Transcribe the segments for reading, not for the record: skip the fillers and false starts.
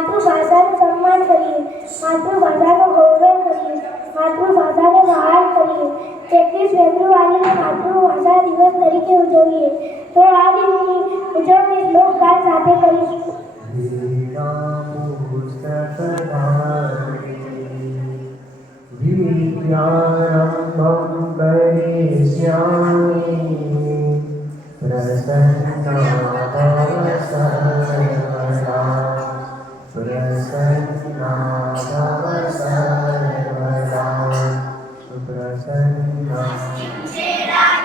માતૃભાષાનું સન્માન કરીએ, માતૃભાષાનો ગૌરવ કરીએ, માતૃભાષાને બહાર કરીએ. 31 ફેબ્રુઆરીને માતૃભાષા દિવસ તરીકે ઉજવીએ. તો આ દિવસની ઉજવણી શ્લોકગાન સાથે કરીશું. વિદ્યારંભં કરિષ્યામિ પ્રસન્ના ભવ સર્વદા પ્રસન્ના ભવ સર્વદા પ્રસન્ના સીધા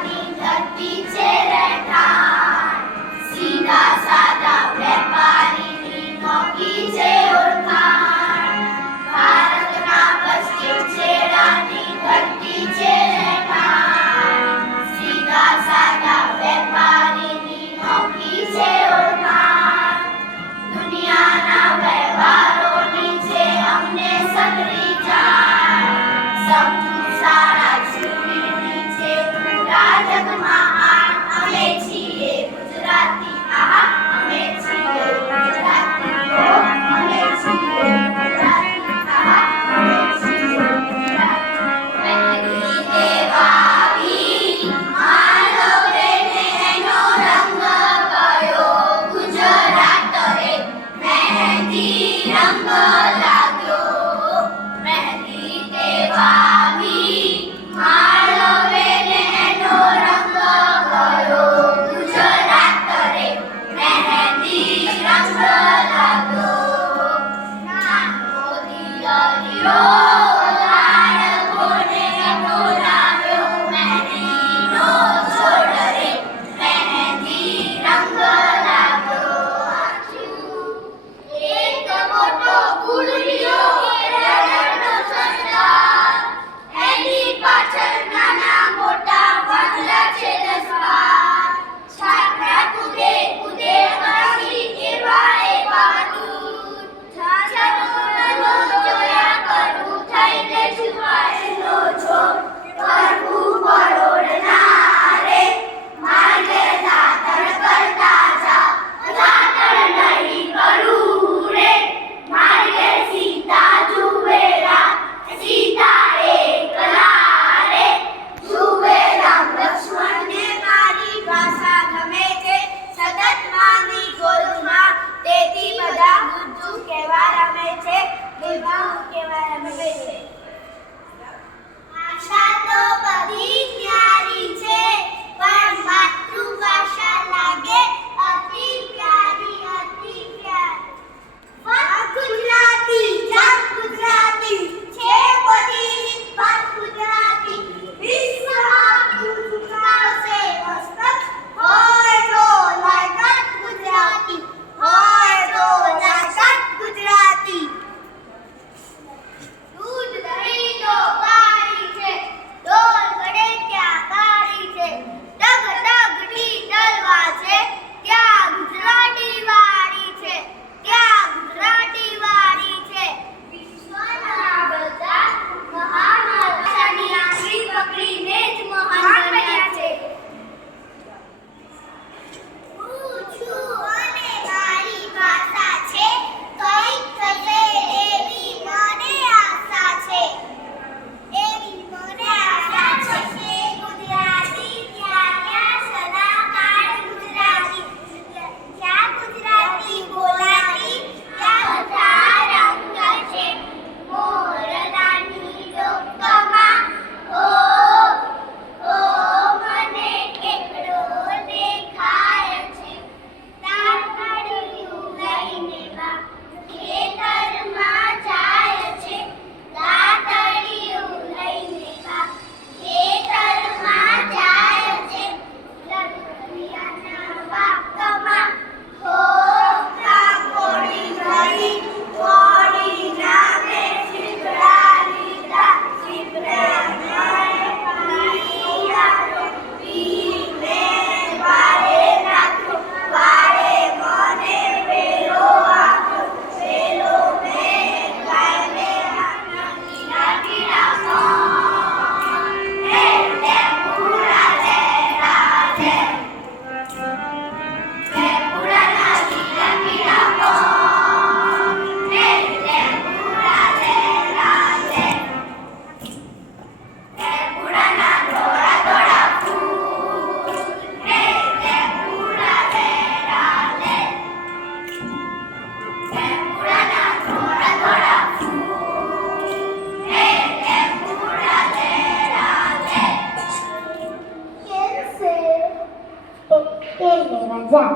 મજા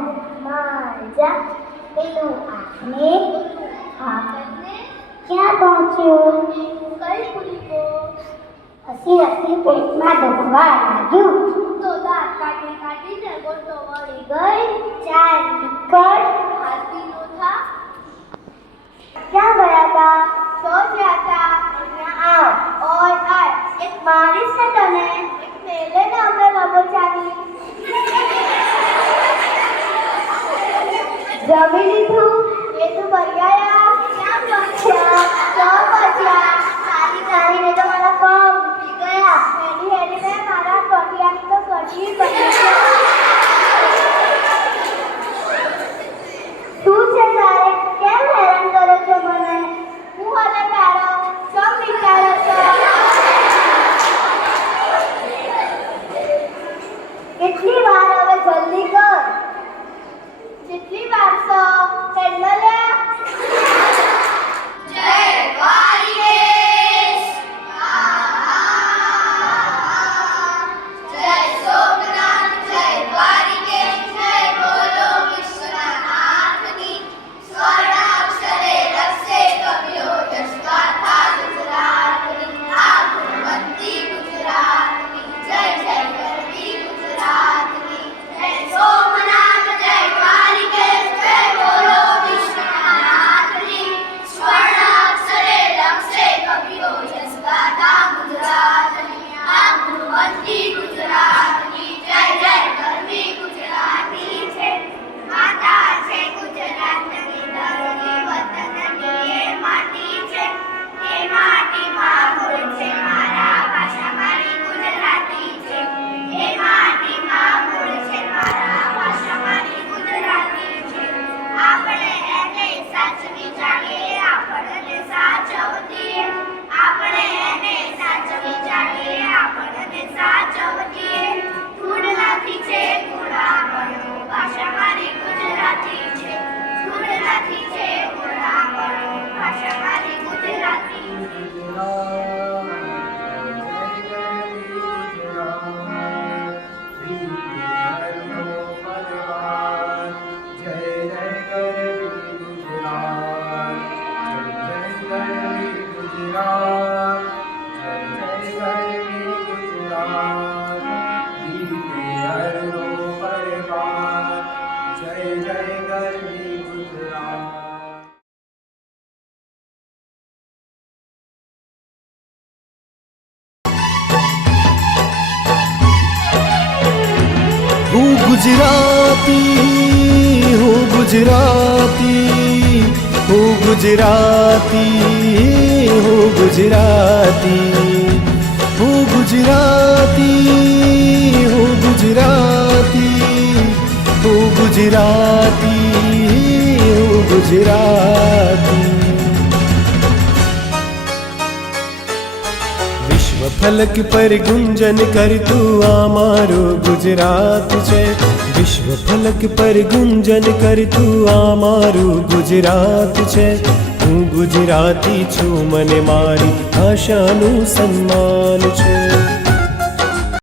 મજા પેલું આપને ક્યાં પહોંચ્યું કઈ ભૂલી ગયો હસી હસી પેટમાં દુખવા લાગ્યું તો દાંત કાઢીને ગોટો વળી ગઈ ચાલ નીકળ હાથીનો થા ક્યાં ગયા હતા તો ગયા હતા અહીંયા આવ ઓય આય એક મારીશ ને તને એક મેલે ને અમે લબોચાની જમી લીધું એ તો બરિયાયા ક્યાં પહોંચ્યા સારી સારી તો મારા પગ ઉઠી ગયા હેડી હેડીને મારા પટિયાની તો કઢી બની શું છે તારે કેમ હેરાન કરો છો મને હું હવે તારો સબ વિચારો છો કેટલી વાર હવે જલ્દી કર કેટલી વાર છો પેન્ડલ્યા જય દ્વારિકેશ જય સોમનાથ જય દ્વારિકેશ જય બોલો વિશ્વનાથની સ્વર્ણાક્ષરે લખશે કવિઓ યશગાથા ગુજરાતની આ ગુણવંતી ગુજરાતની જય જય કરવી ગુજરાતની જય સોમનાથ જય દ્વારિકેશ જય બોલો વિશ્વનાથની સ્વર્ણાક્ષરે લખશે કવિઓ યશગાથા ગુજરાતની આ ગુણવંતી ગુજરાતની જય જય કરવી ગુજરાતની છે માતા છે ગુજરાતની ધરતી વતનની એ માટી છે એ માટીમાં મૂળ છે મારા ભાષા મારી ગુજરાતી છે એ માટીમાં મૂળ છે મારા ભાષા મારી ગુજરાતી છે આપણે એને સાચવી જાણીએ આપણને સાચવતીએ આપણે એને સાચવી જાણીએ આપણને સાચવતીએ ધૂળનાથી છે ગુણાપણું ભાષા મારી ગુજરાતી છે ધૂળનાથી છે ગુણાપણું ભાષા મારી ગુજરાતી છે હું ગુજરાતી હું ગુજરાતી હું ગુજરાતી હું ગુજરાતી હું ગુજરાતી હું ગુજરાતી હું ગુજરાતી હું ગુજરાતી વિશ્વ ફલક પર ગુંજન કરતું આ મારું ગુજરાત છે વિશ્વ ફલક પર ગુંજન કરતું આ મારું ગુજરાત છે હું ગુજરાતી છું મને મારી ભાષાનું સન્માન છે